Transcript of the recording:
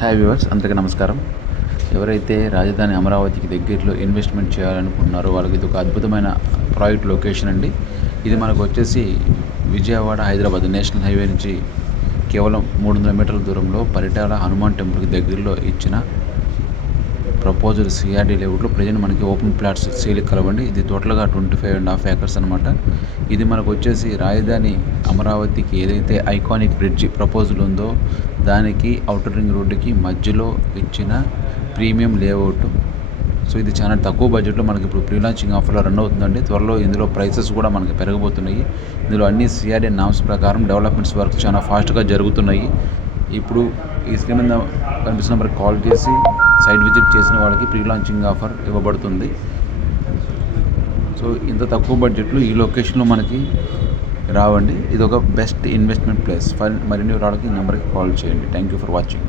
Hi viewers, అందరికీ నమస్కారం. ఎవరైతే రాజధాని అమరావతికి దగ్గరలో ఇన్వెస్ట్మెంట్ చేయాలనుకుంటున్నారో వాళ్ళకి ఇది ఒక అద్భుతమైన ప్రాజెక్ట్ లొకేషన్ అండి. ఇది మనకు వచ్చేసి విజయవాడ హైదరాబాద్ నేషనల్ హైవే నుంచి కేవలం 300 మీటర్ల దూరంలో పరిటాల హనుమాన్ టెంపుల్కి దగ్గరలో ఇచ్చిన ప్రపోజ్డ్ సిఆర్డీ లేఅవుట్లో ప్రజెంట్ మనకి ఓపెన్ ప్లాట్స్ సేల్కి కలవండి. ఇది టోటల్గా 25.5 ఏకర్స్ అనమాట. ఇది మనకు వచ్చేసి రాజధాని అమరావతికి ఏదైతే ఐకానిక్ బ్రిడ్జ్ ప్రపోజల్ ఉందో దానికి ఔటర్ రింగ్ రోడ్డుకి మధ్యలో ఇచ్చిన ప్రీమియం లేఅవుట్. సో ఇది చాలా తక్కువ బడ్జెట్లో మనకి ఇప్పుడు ప్రీ లాంచింగ్ ఆఫర్లో రన్ అవుతుందండి. త్వరలో ఇందులో ప్రైసెస్ కూడా మనకి పెరగబోతున్నాయి. ఇందులో అన్ని సిఆర్డీ నామ్స్ ప్రకారం డెవలప్మెంట్స్ వర్క్ చాలా ఫాస్ట్గా జరుగుతున్నాయి. ఇప్పుడు ఈ స్క్రీన్ మీద కనిపిస్తున్న నెంబర్కి కాల్ చేసి సైట్ విజిట్ చేసిన వాళ్ళకి ప్రీ లాంచింగ్ ఆఫర్ ఇవ్వబడుతుంది. సో ఇంత తక్కువ బడ్జెట్లో ఈ లొకేషన్లో మనకి రావండి. ఇది ఒక బెస్ట్ ఇన్వెస్ట్మెంట్ ప్లేస్. మరిన్ని వివరాలకి ఈ నెంబర్కి కాల్ చేయండి. Thank you for watching.